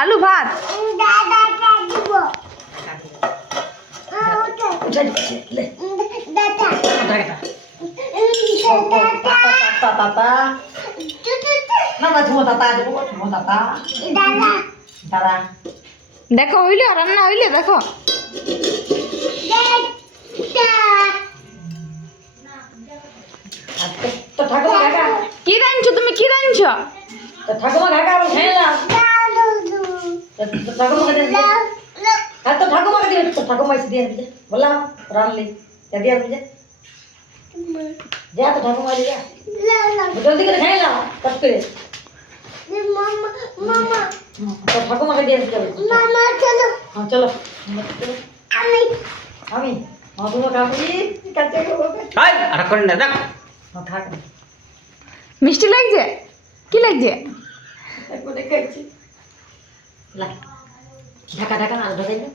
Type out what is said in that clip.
আলু ভাত। দেখো হইলে রান্না হইলে দেখো। কি রাঁধছো তুমি, কি রাঁধছো? ঠাকুমা ঘাকা খেলাম তো ঠাকুমাকে দিয়ে ঠাকুমা এসে দিয়ে দিবে বললাম রানলি দিয়ে দিবে যা তো ঠাকুমা দিয়ে জলদি করে খেলাম কষ্ট করে তো ঠাকুমাকে দিয়ে দিতে হবে। হ্যাঁ চলো আমি তোমার কাকুরি কাছে আর করেন না দেখ থাক মিষ্টি লাগছে? কি লাগছে? ঢাকা ঢাকা না ঢাকাই না